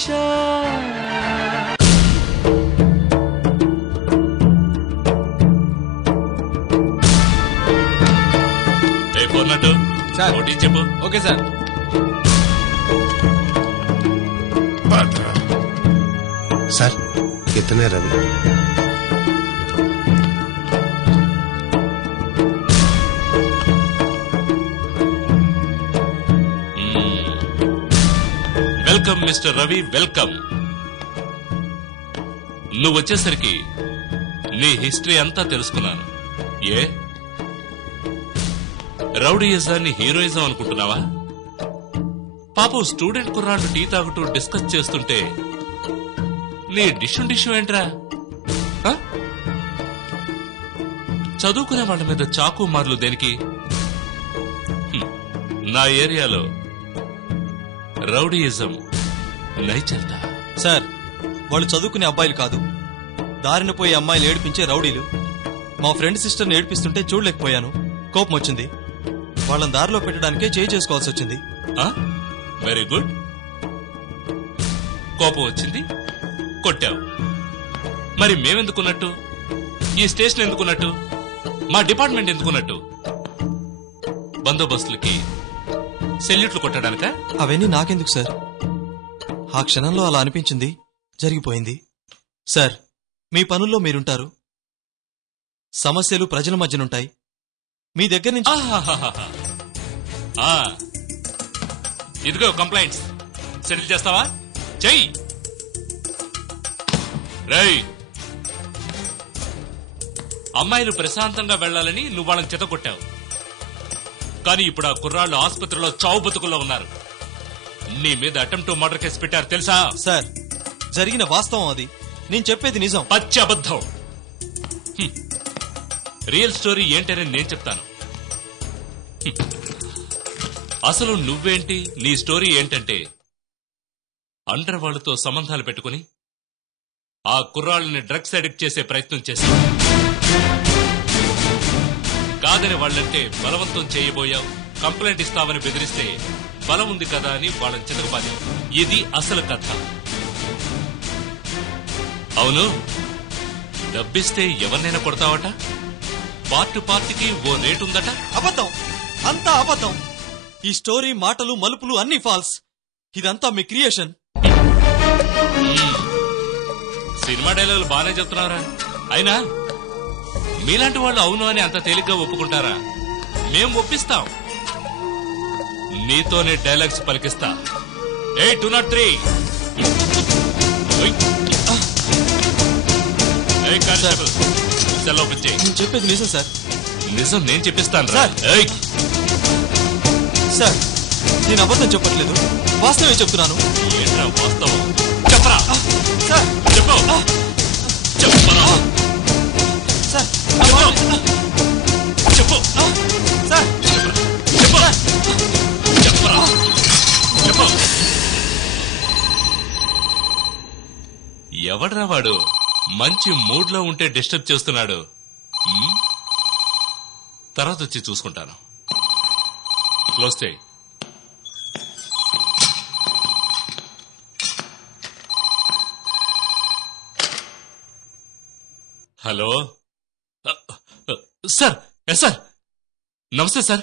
నిషా పోన్నట్టు sir చెప్పు. Okay sir. Sir ఇతనే Ravi. Welcome mister Ravi, welcome. నువ్వు వచ్చేసరికి నీ హిస్టరీ అంతా తెలుసుకున్నాను. ఏ రౌడీయిజాన్ని హీరోయిజం అనుకుంటున్నావా? పాపం స్టూడెంట్ కుర్రాళ్ళు టీ తాగుతూ డిస్కస్ చేస్తుంటే నీ డిష్యూ ఏంట్రా? చదువుకునే వాళ్ళ మీద చాకు మార్లు దేనికి? నా ఏరియాలో రౌడీయిజం నైచల్తా. సార్ వాళ్ళు చదువుకునే అబ్బాయిలు కాదు, దారిన పోయి అమ్మాయిలు ఏడిపించే రౌడీలు. మా ఫ్రెండ్ సిస్టర్ని ఏడిపిస్తుంటే చూడలేకపోయాను, కోపం వచ్చింది. వాళ్ళని దారిలో పెట్టడానికే చేసుకోవాల్సి వచ్చింది. Very good. కోపం వచ్చింది, కొట్టావు. మరి మేమెందుకున్నట్టు? ఈ స్టేషన్ ఎందుకున్నట్టు? మా డిపార్ట్మెంట్ ఎందుకున్నట్టు? బందోబస్తులకి సెల్యూట్లు కొట్టడానిక? అవన్నీ నాకెందుకు సార్? ఆ క్షణంలో అలా అనిపించింది, జరిగిపోయింది. సార్ మీ పనుల్లో మీరుంటారు, సమస్యలు ప్రజల మధ్యనుంటాయి. మీ దగ్గర నుంచి ఇదిగో కంప్లైంట్స్ సెటిల్ చేస్తావా? చెయ్యి. రై, అమ్మాయిలు ప్రశాంతంగా వెళ్లాలని నువ్వు వాళ్ళని చెతకొట్టావు. కానీ ఇప్పుడు ఆ కుర్రాళ్ళు ఆసుపత్రిలో చావు బతుకుల్లో ఉన్నారు. నీ మీద అటెంప్ట్ మర్డర్ కేసు పెట్టారు తెలుసా? సార్ జరిగిన వాస్తవం అది, నేను చెప్పేది నిజం. పచ్చి అబద్ధం. రియల్ స్టోరీ ఏంటని నేను చెప్తాను. అసలు నువ్వేంటి, నీ స్టోరీ ఏంటంటే అండర్ వాళ్ళతో సంబంధాలు పెట్టుకుని ఆ కుర్రాళ్ళని డ్రగ్స్ అడిక్ట్ చేసే ప్రయత్నం చేశావు. కాదని వాళ్ళంటే బలవంతం చేయబోయావు. కంప్లైంట్ ఇస్తామని బెదిరిస్తే బలం ఉంది కదా అని వాళ్ళని చితకబాదావు. ఇది అసలు కథ. అవును, డబ్బిస్తే ఎవరినైనా కొడతావట. పార్టీకి ఓ రేటు ఉందట. అబద్ధం, అంతా అబద్ధం. ఈ స్టోరీ మాటలు మలుపులు అన్ని ఫాల్స్. ఇదంతా మీ క్రియేషన్. సినిమా డైలాగులు బాగానే చెప్తున్నారా? అయినా మీలాంటి వాళ్ళు అవును అని అంత తేలిగ్గా ఒప్పుకుంటారా? మేం ఒప్పిస్తాం. నీతోనే డైలాగ్స్ పలికిస్తా. 203 కానిస్టేబుల్ సెల్ ఓపెన్ చేయి. నేను చెప్పేది నిజం సార్. నిజం నేను చెప్పిస్తాను సార్. సార్ నేను అబద్ధం చెప్పట్లేదు, వాస్తవమే చెప్తున్నాను. ఏంట్రా వాస్తవం? చెప్పరా సార్. చెప్పు. చెప్పరా సార్. చెప్పు సార్. చెప్పరా చెప్పు. ఎవడ్రా వాడు? మంచి మూడ్ లో ఉంటే డిస్టర్బ్ చేస్తున్నాడు. తర్వాత వచ్చి చూసుకుంటాను. క్లోజ్ చేయి. Hello sir. Yes sir. నమస్తే సార్.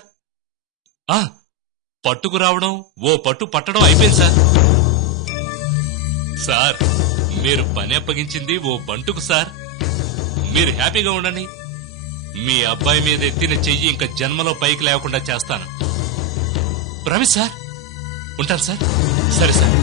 పట్టుకు రావడం, ఓ పట్టు పట్టడం అయిపోయింది సార్. సార్ మీరు పని అప్పగించింది ఓ బంటుకు సార్. మీరు హ్యాపీగా ఉండండి. మీ అబ్బాయి మీద ఎత్తిన చెయ్యి ఇంకా జన్మలో పైకి లేకుండా చేస్తాను. Promise sir. ఉంటాను సార్. సరే సార్.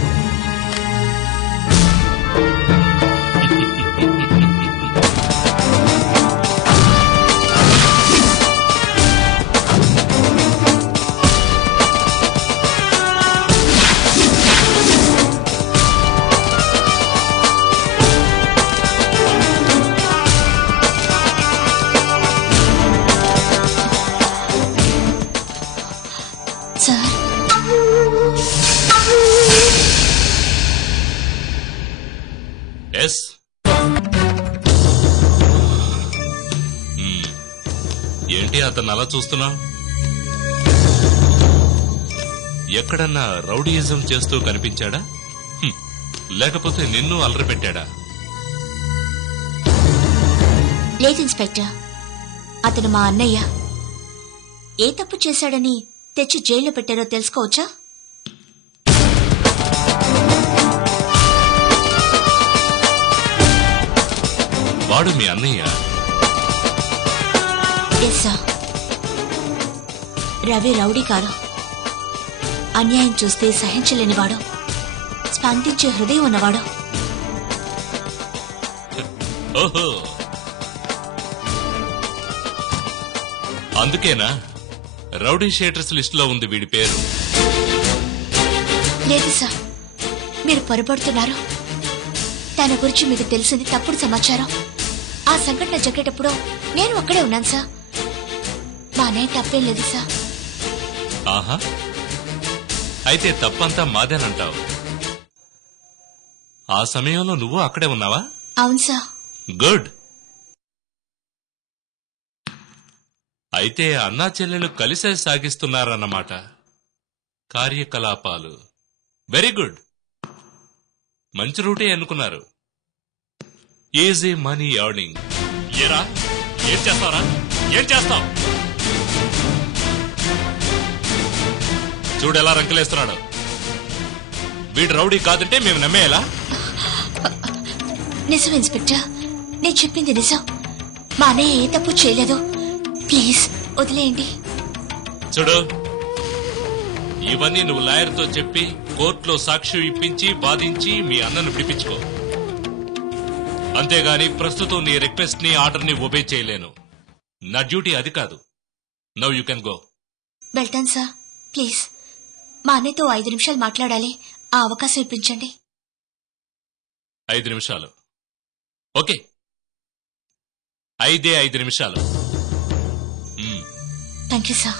ఏంటి అతను అలా చూస్తున్నా? ఎక్కడన్నా రౌడీయిజం చేస్తూ కనిపించాడా? లేకపోతే నిన్ను అల్లరి పెట్టాడా? లేదు ఇన్స్పెక్టర్, అతను మా అన్నయ్య. ఏ తప్పు చేశాడని తెచ్చి జైల్లో పెట్టారో తెలుసుకోవచ్చా? వాడు మీ అన్నయ్య? Yes sir. రవి రౌడీ కాదు, అన్యాయం చూస్తే సహించలేనివాడు, స్పందించే హృదయం ఉన్నవాడు. ఓహో, అందుకేనా రౌడీ షీటర్స్ లిస్ట్ లో ఉంది వీడి పేరు? లేదు సార్, మీరు పొరపడుతున్నారు. తన గురించి మీకు తెలిసింది తప్పుడు సమాచారం. ఆ సంఘటన జరిగేటప్పుడు నేను అక్కడే ఉన్నాను సార్. మా అన్నయ్య తప్పేం లేదు సార్. ఆహా, అయితే తప్పంతా మాదేనంటావు. ఆ సమయంలో నువ్వు అక్కడే ఉన్నావా? అవును సార్. గుడ్. అయితే అన్నా చెల్లెలు కలిసే సాగిస్తున్నారన్నమాట కార్యకలాపాలు. వెరీ గుడ్, మంచి రూటే ఎన్నుకున్నారు. Easy money earning. ఏరా, ఏం చేస్తావరా? ఏం చేస్తావు? చూడు ఎలా రంకలేస్తున్నాడు. వీడు రౌడీ కాదంటే మేము నమ్మేలా? నిజం ఇన్స్పెక్టర్, నేను చెప్పింది నిజం. మా అన్నయ్య ఏ తప్పు చేయలేదు. ప్లీజ్ వదిలేయండి. చూడు, ఇవన్నీ నువ్వు లాయర్తో చెప్పి కోర్టులో సాక్ష్యం ఇప్పించి వాదించి మీ అన్నను విడిపించుకో. అంతేగాని ప్రస్తుతం నీ రిక్వెస్ట్ ని ఆర్డర్ ని ఒబే చేయలేను. నా డ్యూటీ అది కాదు. Now you can go. వెళ్తాను సార్. ప్లీజ్ మా అన్నయ్యతో 5 నిమిషాలు మాట్లాడాలి. ఆ అవకాశం ఇప్పించండి. 5 నిమిషాలు? ఓకే, 5 నిమిషాలు. Thank you sir.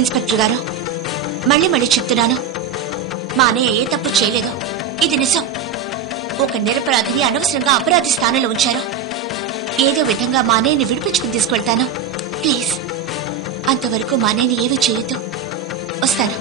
ఇన్స్పెక్టర్ గారు, మళ్ళీ చెప్తున్నాను, మా అన్నయ్య ఏ తప్పు చేయలేదు. ఇది నిజం. ఒక నిరపరాధిని అనవసరంగా అపరాధి స్థానంలో ఉంచారు. ఏదో విధంగా మా అన్నయ్యని విడిపించుకుని తీసుకెళ్తాను. ప్లీజ్ అంతవరకు మా అన్నయ్యని ఏమీ చేయొద్దు. వస్తాను.